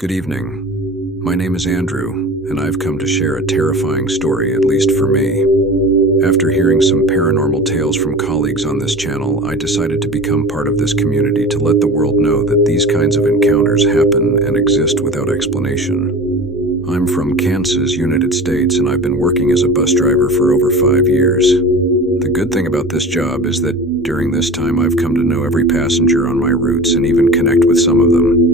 Good evening. My name is Andrew, and I've come to share a terrifying story, at least for me. After hearing some paranormal tales from colleagues on this channel, I decided to become part of this community to let the world know that these kinds of encounters happen and exist without explanation. I'm from Kansas, United States, and I've been working as a bus driver for over 5 years. The good thing about this job is that during this time I've come to know every passenger on my routes and even connect with some of them.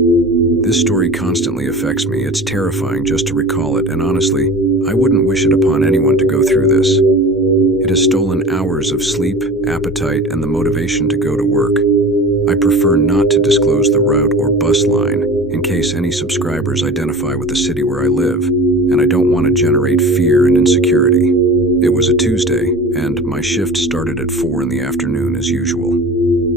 This story constantly affects me. It's terrifying just to recall it, and honestly, I wouldn't wish it upon anyone to go through this. It has stolen hours of sleep, appetite, and the motivation to go to work. I prefer not to disclose the route or bus line in case any subscribers identify with the city where I live, and I don't want to generate fear and insecurity. It was a Tuesday, and my shift started at 4 in the afternoon as usual.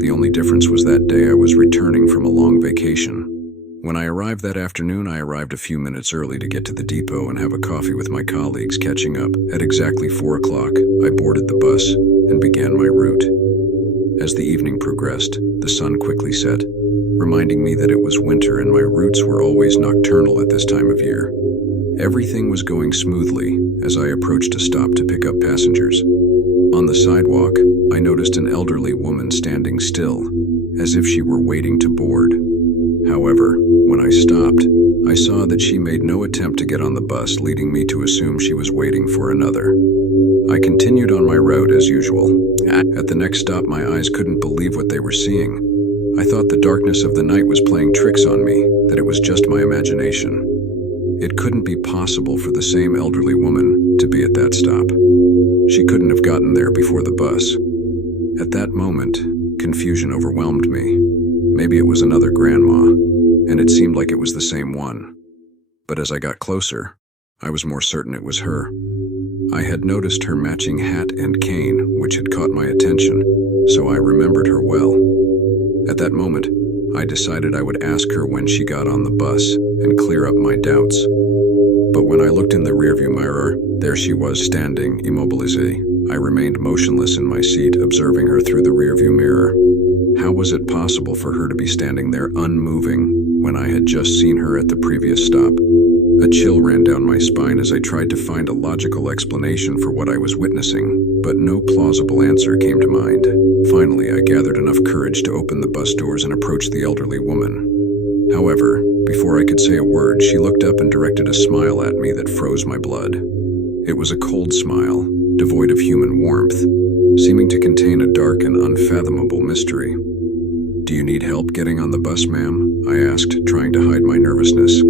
The only difference was that day I was returning from a long vacation. When I arrived that afternoon, I arrived a few minutes early to get to the depot and have a coffee with my colleagues, catching up. At exactly 4 o'clock, I boarded the bus and began my route. As the evening progressed, the sun quickly set, reminding me that it was winter and my routes were always nocturnal at this time of year. Everything was going smoothly as I approached a stop to pick up passengers. On the sidewalk, I noticed an elderly woman standing still, as if she were waiting to board. However, when I stopped, I saw that she made no attempt to get on the bus, leading me to assume she was waiting for another. I continued on my route as usual. At the next stop, my eyes couldn't believe what they were seeing. I thought the darkness of the night was playing tricks on me, that it was just my imagination. It couldn't be possible for the same elderly woman to be at that stop. She couldn't have gotten there before the bus. At that moment, confusion overwhelmed me. Maybe it was another grandma, and it seemed like it was the same one. But as I got closer, I was more certain it was her. I had noticed her matching hat and cane, which had caught my attention, so I remembered her well. At that moment, I decided I would ask her when she got on the bus and clear up my doubts. But when I looked in the rearview mirror, there she was standing, immobilizée. I remained motionless in my seat, observing her through the rearview mirror. How was it possible for her to be standing there unmoving when I had just seen her at the previous stop? A chill ran down my spine as I tried to find a logical explanation for what I was witnessing, but no plausible answer came to mind. Finally, I gathered enough courage to open the bus doors and approach the elderly woman. However, before I could say a word, she looked up and directed a smile at me that froze my blood. It was a cold smile, devoid of human warmth, seeming to contain a dark and unfathomable mystery. "Do you need help getting on the bus, ma'am?" I asked, trying to hide my nervousness.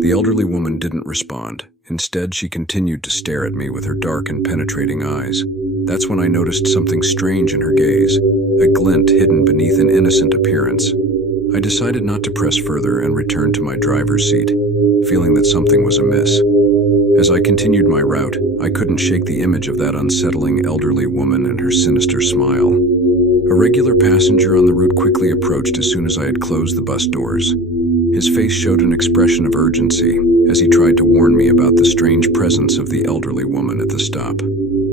The elderly woman didn't respond. Instead, she continued to stare at me with her dark and penetrating eyes. That's when I noticed something strange in her gaze, a glint hidden beneath an innocent appearance. I decided not to press further and returned to my driver's seat, feeling that something was amiss. As I continued my route, I couldn't shake the image of that unsettling elderly woman and her sinister smile. A regular passenger on the route quickly approached as soon as I had closed the bus doors. His face showed an expression of urgency as he tried to warn me about the strange presence of the elderly woman at the stop.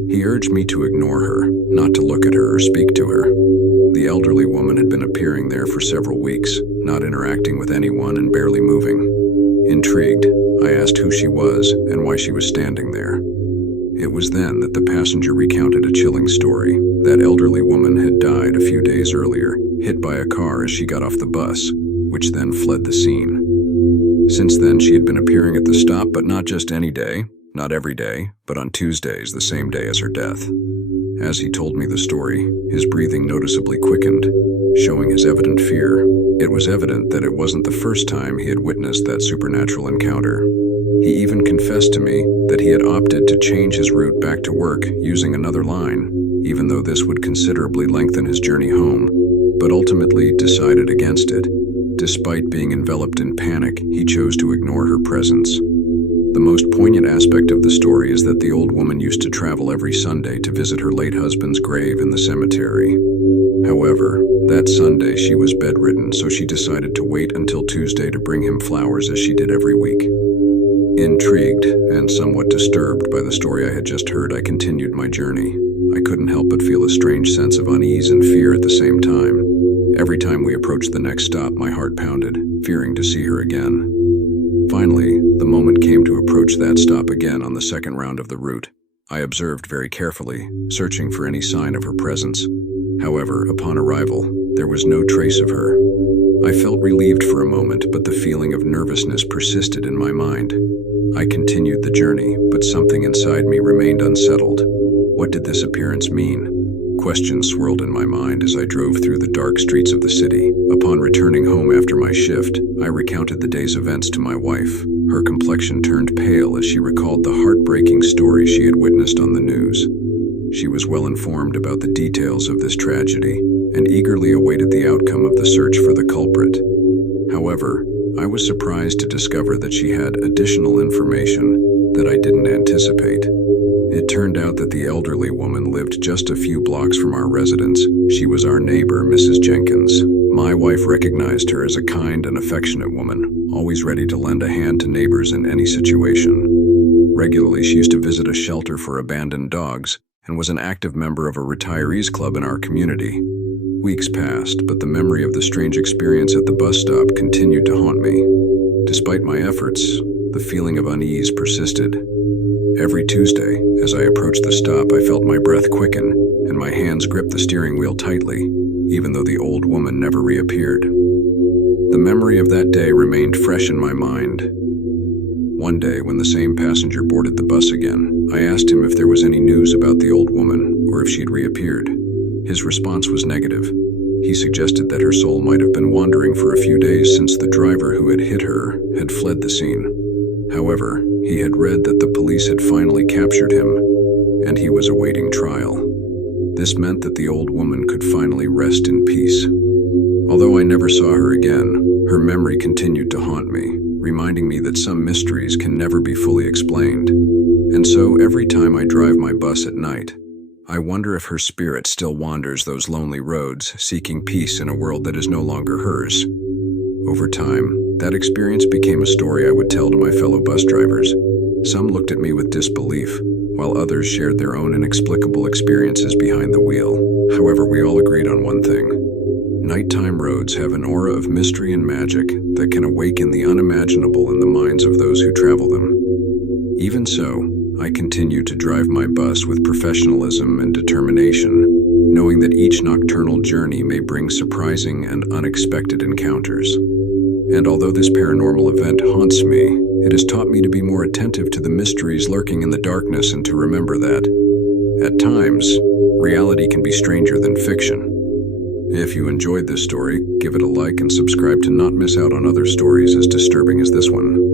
He urged me to ignore her, not to look at her or speak to her. The elderly woman had been appearing there for several weeks, not interacting with anyone and barely moving. Intrigued, I asked who she was and why she was standing there. It was then that the passenger recounted a chilling story. That elderly woman had died a few days earlier, hit by a car as she got off the bus, which then fled the scene. Since then, she had been appearing at the stop, but not just any day, not every day, but on Tuesdays, the same day as her death. As he told me the story, his breathing noticeably quickened, showing his evident fear. It was evident that it wasn't the first time he had witnessed that supernatural encounter. He even confessed to me that he had opted to change his route back to work using another line, even though this would considerably lengthen his journey home, but ultimately decided against it. Despite being enveloped in panic, he chose to ignore her presence. The most poignant aspect of the story is that the old woman used to travel every Sunday to visit her late husband's grave in the cemetery. However, that Sunday she was bedridden, so she decided to wait until Tuesday to bring him flowers as she did every week. Intrigued and somewhat disturbed by the story I had just heard, I continued my journey. I couldn't help but feel a strange sense of unease and fear at the same time. Every time we approached the next stop, my heart pounded, fearing to see her again. Finally, the moment came to approach that stop again on the second round of the route. I observed very carefully, searching for any sign of her presence. However, upon arrival, there was no trace of her. I felt relieved for a moment, but the feeling of nervousness persisted in my mind. I continued the journey, but something inside me remained unsettled. What did this appearance mean? Questions swirled in my mind as I drove through the dark streets of the city. Upon returning home after my shift, I recounted the day's events to my wife. Her complexion turned pale as she recalled the heartbreaking story she had witnessed on the news. She was well informed about the details of this tragedy and eagerly awaited the outcome of the search for the culprit. However, I was surprised to discover that she had additional information that I didn't anticipate. It turned out that the elderly woman lived just a few blocks from our residence. She was our neighbor, Mrs. Jenkins. My wife recognized her as a kind and affectionate woman, always ready to lend a hand to neighbors in any situation. Regularly, she used to visit a shelter for abandoned dogs and was an active member of a retirees club in our community. Weeks passed, but the memory of the strange experience at the bus stop continued to haunt me. Despite my efforts, the feeling of unease persisted. Every Tuesday, as I approached the stop, I felt my breath quicken and my hands gripped the steering wheel tightly, even though the old woman never reappeared. The memory of that day remained fresh in my mind. One day, when the same passenger boarded the bus again, I asked him if there was any news about the old woman or if she'd reappeared. His response was negative. He suggested that her soul might have been wandering for a few days since the driver who had hit her had fled the scene. However, he had read that the police had finally captured him, and he was awaiting trial. This meant that the old woman could finally rest in peace. Although I never saw her again, her memory continued to haunt me, reminding me that some mysteries can never be fully explained. And so, every time I drive my bus at night, I wonder if her spirit still wanders those lonely roads, seeking peace in a world that is no longer hers. Over time, that experience became a story I would tell to my fellow bus drivers. Some looked at me with disbelief, while others shared their own inexplicable experiences behind the wheel. However, we all agreed on one thing. Nighttime roads have an aura of mystery and magic that can awaken the unimaginable in the minds of those who travel them. Even so, I continue to drive my bus with professionalism and determination, knowing that each nocturnal journey may bring surprising and unexpected encounters. And although this paranormal event haunts me, it has taught me to be more attentive to the mysteries lurking in the darkness and to remember that, at times, reality can be stranger than fiction. If you enjoyed this story, give it a like and subscribe to not miss out on other stories as disturbing as this one.